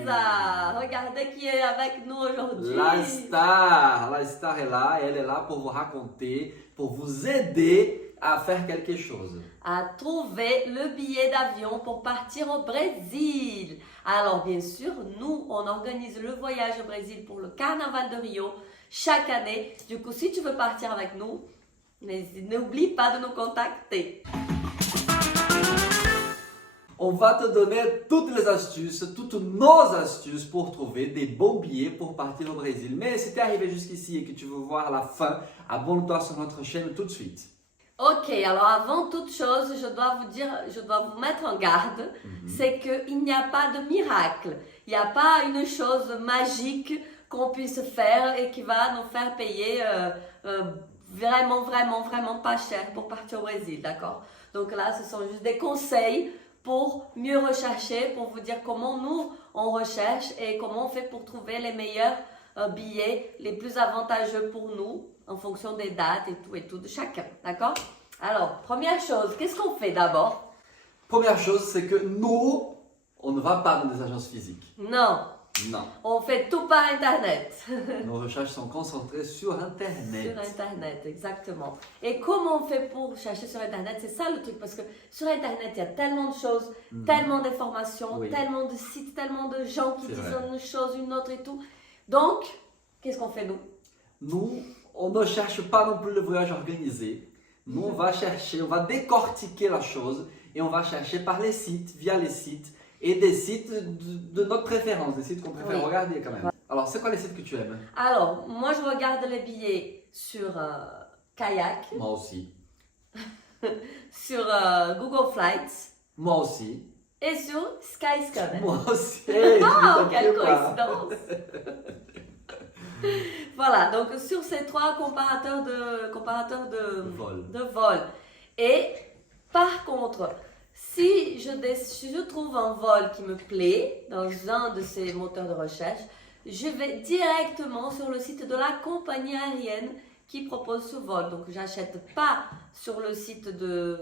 surpresa! Regardez qui est avec nous aujourd'hui. La star est là, elle est là pour vous raconter, pour vous aider à faire quelque chose. À trouver le billet d'avion pour partir au Brésil. Alors bien sûr, nous, on organise le voyage au Brésil pour le Carnaval de Rio chaque année. Du coup, si tu veux partir avec nous, n'oublie pas de nous contacter. On va te donner toutes les astuces, toutes nos astuces pour trouver des bons billets pour partir au Brésil. Mais si tu es arrivé jusqu'ici et que tu veux voir la fin, abonne-toi sur notre chaîne tout de suite. Ok, alors avant toute chose, je dois vous mettre en garde, c'est qu'il n'y a pas de miracle. Il n'y a pas une chose magique qu'on puisse faire et qui va nous faire payer vraiment pas cher pour partir au Brésil, d'accord? Donc là, ce sont juste des conseils pour mieux rechercher, pour vous dire comment nous, on recherche et comment on fait pour trouver les meilleurs billets, les plus avantageux pour nous, en fonction des dates et tout de chacun, d'accord? Alors, première chose, qu'est-ce qu'on fait d'abord? Première chose, c'est que nous, on ne va pas dans des agences physiques. Non, Non. on fait tout par Internet. Nos recherches sont concentrées sur Internet. Sur Internet, exactement. Et comment on fait pour chercher sur Internet? C'est ça le truc, parce que sur Internet, il y a tellement de choses, tellement d'informations, Oui. tellement de sites, tellement de gens qui C'est disent vrai. une chose, une autre et tout. Donc, qu'est-ce qu'on fait nous? Nous, on ne cherche pas non plus le voyage organisé. Nous, on va chercher, on va décortiquer la chose et on va chercher par les sites, via les sites et des sites de notre préférence, des sites qu'on préfère Oui. regarder quand même. Alors, c'est quoi les sites que tu aimes? Alors, moi je regarde les billets sur Kayak, Moi aussi. sur Google Flights Moi aussi. et sur Skyscanner. Moi aussi. Hey, Oh, je quelle t'inquiète pas. coïncidence! Voilà, donc sur ces trois comparateurs de vol. Et par contre, si je trouve un vol qui me plaît dans un de ces moteurs de recherche, je vais directement sur le site de la compagnie aérienne qui propose ce vol. Donc, j'achète pas sur le site de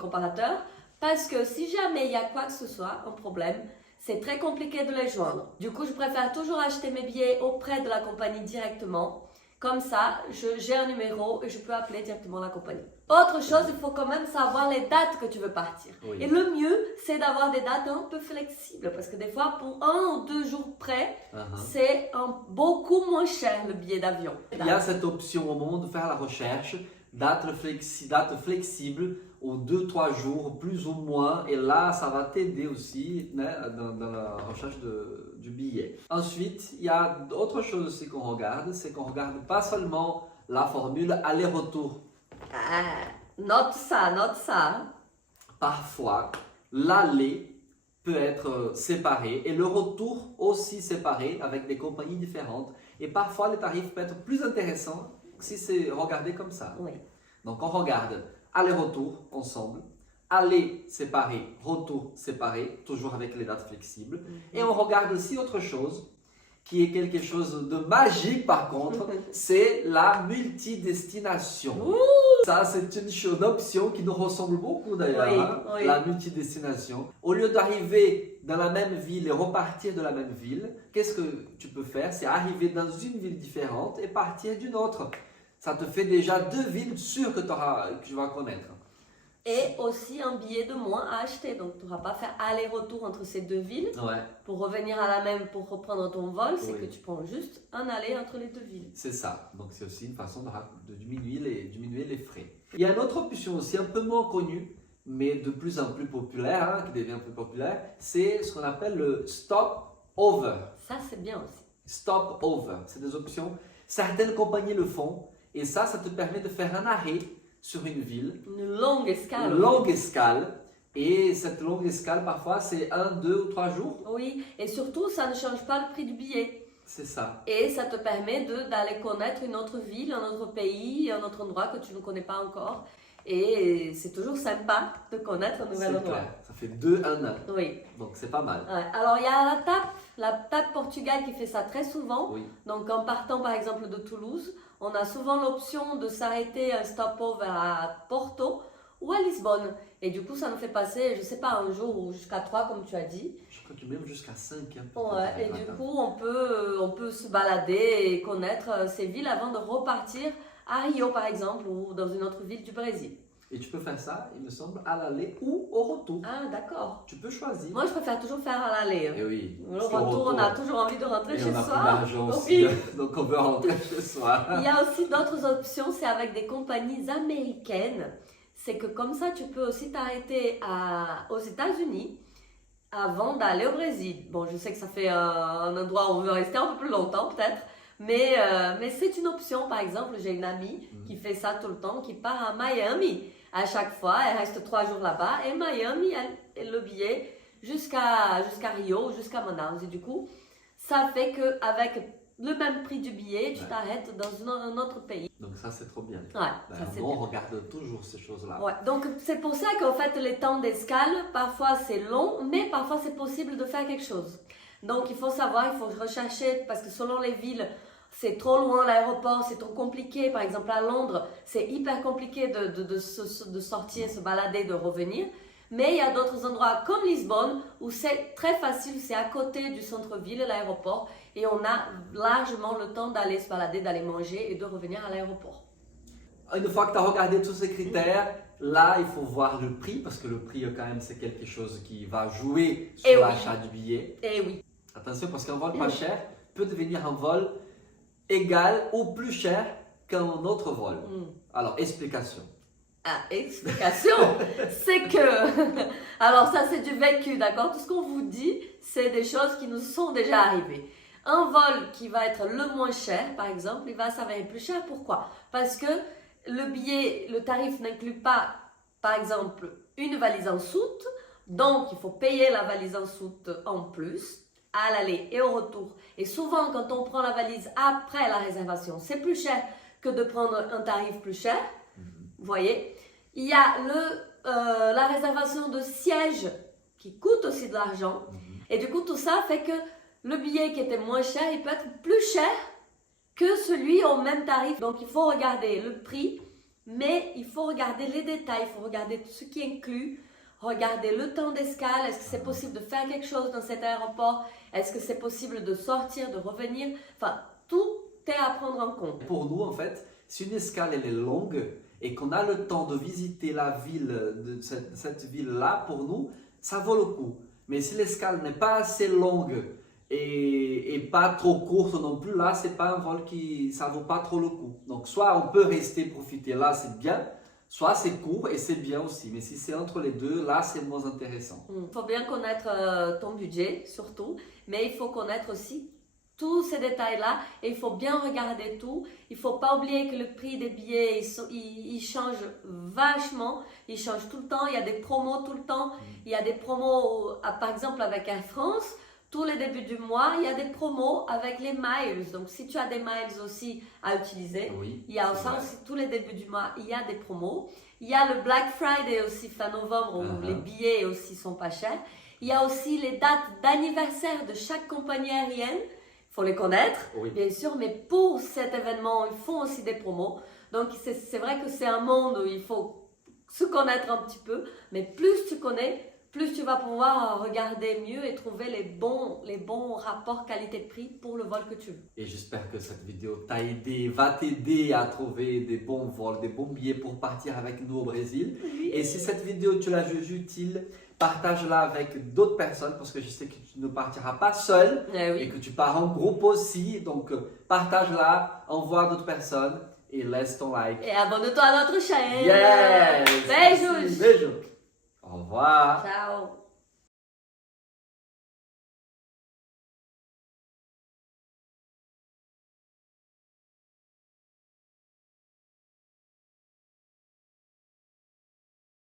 comparateur parce que si jamais il y a quoi que ce soit, un problème, c'est très compliqué de les joindre. Du coup, je préfère toujours acheter mes billets auprès de la compagnie directement. Comme ça, j'ai un numéro et je peux appeler directement la compagnie. Autre chose, il faut quand même savoir les dates que tu veux partir. Oui. Et le mieux, c'est d'avoir des dates un peu flexibles. Parce que des fois, pour 1 ou 2 jours près, c'est beaucoup moins cher le billet d'avion. Il y a cette option au moment de faire la recherche, date flexible aux 2-3 jours, plus ou moins. Et là, ça va t'aider aussi dans la recherche du billet. Ensuite, il y a autre chose aussi qu'on regarde, c'est qu'on regarde pas seulement la formule aller-retour. Ah, note ça. Parfois, l'aller peut être séparé et le retour aussi séparé avec des compagnies différentes. Et parfois, les tarifs peuvent être plus intéressants si c'est regardé comme ça. Oui. Donc, on regarde aller-retour ensemble, aller séparé, retour séparé, toujours avec les dates flexibles. Et on regarde aussi autre chose, qui est quelque chose de magique par contre, c'est la multidestination. Ça, c'est une option qui nous ressemble beaucoup d'ailleurs, Oui. la multidestination. Au lieu d'arriver dans la même ville et repartir de la même ville, qu'est-ce que tu peux faire? C'est arriver dans une ville différente et partir d'une autre. Ça te fait déjà 2 villes sûres que tu vas connaître. Et aussi un billet de moins à acheter. Donc, tu n'auras pas à faire aller-retour entre ces 2 villes. Ouais. Pour revenir à la même, pour reprendre ton vol, c'est Oui. que tu prends juste un aller entre les 2 villes. C'est ça. Donc, c'est aussi une façon de diminuer les frais. Il y a une autre option aussi un peu moins connue, mais de plus en plus populaire, qui devient plus populaire, c'est ce qu'on appelle le stop-over. Ça, c'est bien aussi. Stop-over. C'est des options. Certaines compagnies le font. Et ça te permet de faire un arrêt sur une ville. Une longue escale. Une longue escale. Et cette longue escale, parfois, c'est 1, 2 ou 3 jours. Oui, et surtout, ça ne change pas le prix du billet. C'est ça. Et ça te permet d'aller connaître une autre ville, un autre pays, un autre endroit que tu ne connais pas encore. Et c'est toujours sympa de connaître un nouvel C'est endroit. clair. Ça fait 2 en 1. Oui. Donc, c'est pas mal. Ouais. Alors, il y a la TAP Portugal qui fait ça très souvent. Oui. Donc, en partant par exemple de Toulouse, on a souvent l'option de s'arrêter un stopover à Porto ou à Lisbonne. Et du coup, ça nous fait passer, je sais pas, un jour ou jusqu'à 3, comme tu as dit. Je crois que même jusqu'à 5. Ouais, et du coup, on peut se balader et connaître ces villes avant de repartir à Rio, par exemple, ou dans une autre ville du Brésil. Et tu peux faire ça, il me semble, à l'aller ou au retour. Ah, d'accord. Tu peux choisir. Moi, je préfère toujours faire à l'aller. Et oui. Le retour, on a toujours envie de rentrer chez on a soi. plus d'argent aussi, donc on veut rentrer chez soi. Il y a aussi d'autres options, c'est avec des compagnies américaines. C'est que comme ça, tu peux aussi t'arrêter aux États-Unis avant d'aller au Brésil. Bon, je sais que ça fait un endroit où on veut rester un peu plus longtemps peut-être, mais c'est une option. Par exemple, j'ai une amie qui fait ça tout le temps, qui part à Miami. À chaque fois, elle reste 3 jours là-bas et Miami, elle le billet jusqu'à Rio, jusqu'à Manaus. Et du coup, ça fait qu'avec le même prix du billet, tu t'arrêtes dans un autre pays. Donc ça, c'est trop bien. Ouais, ça c'est on bien. regarde toujours ces choses-là. Ouais, donc c'est pour ça qu'en fait, les temps d'escale, parfois c'est long, mais parfois c'est possible de faire quelque chose. Donc il faut savoir, il faut rechercher, parce que selon les villes, c'est trop loin l'aéroport, c'est trop compliqué. Par exemple, à Londres, c'est hyper compliqué de sortir, se balader, de revenir. Mais il y a d'autres endroits comme Lisbonne où c'est très facile, c'est à côté du centre-ville, l'aéroport, et on a largement le temps d'aller se balader, d'aller manger et de revenir à l'aéroport. Une fois que tu as regardé tous ces critères, là, il faut voir le prix, parce que le prix, quand même, c'est quelque chose qui va jouer sur l'achat du billet. Et oui. Attention, parce qu'un vol pas cher peut devenir un vol égal ou plus cher qu'un autre vol. Alors, explication. Ah, explication, c'est que, alors ça c'est du vécu, d'accord? Tout ce qu'on vous dit, c'est des choses qui nous sont déjà arrivées. Un vol qui va être le moins cher, par exemple, il va s'avérer plus cher. Pourquoi? Parce que le billet, le tarif n'inclut pas, par exemple, une valise en soute, donc il faut payer la valise en soute en plus, à l'aller et au retour. Et souvent, quand on prend la valise après la réservation, c'est plus cher que de prendre un tarif plus cher. Vous voyez, il y a la réservation de siège qui coûte aussi de l'argent. Et du coup, tout ça fait que le billet qui était moins cher, il peut être plus cher que celui au même tarif. Donc, il faut regarder le prix, mais il faut regarder les détails, il faut regarder tout ce qui est inclus, regarder le temps d'escale, est-ce que c'est possible de faire quelque chose dans cet aéroport, est-ce que c'est possible de sortir, de revenir, enfin, tout est à prendre en compte. Pour nous, en fait, si une escale elle est longue et qu'on a le temps de visiter la ville, cette ville-là, pour nous, ça vaut le coup. Mais si l'escale n'est pas assez longue et pas trop courte non plus, là, c'est pas un vol ça vaut pas trop le coup. Donc, soit on peut rester profiter, là, c'est bien, soit c'est court et c'est bien aussi. Mais si c'est entre les deux, là, c'est moins intéressant. Il faut bien connaître ton budget, surtout, mais il faut connaître aussi tous ces détails-là et il faut bien regarder tout. Il ne faut pas oublier que le prix des billets, il change vachement. Il change tout le temps. Il y a des promos tout le temps. Il y a des promos, par exemple, avec Air France. Tous les débuts du mois, il y a des promos avec les miles. Donc, si tu as des miles aussi à utiliser, il y a ça aussi tous les débuts du mois, il y a des promos. Il y a le Black Friday aussi fin novembre où les billets aussi sont pas chers. Il y a aussi les dates d'anniversaire de chaque compagnie aérienne. Il faut les connaître, bien sûr, mais pour cet événement, ils font aussi des promos. Donc, c'est vrai que c'est un monde où il faut se connaître un petit peu, mais plus tu connais, plus tu vas pouvoir regarder mieux et trouver les bons rapports qualité-prix pour le vol que tu veux. Et j'espère que cette vidéo t'a aidé, va t'aider à trouver des bons vols, des bons billets pour partir avec nous au Brésil. Et si cette vidéo, tu la juges utile, partage-la avec d'autres personnes parce que je sais que tu ne partiras pas seul et que tu pars en groupe aussi. Donc, partage-la, envoie à d'autres personnes et laisse ton like. Et abonne-toi à notre chaîne. Yes! Beijos! Beijo! Au revoir! Ciao!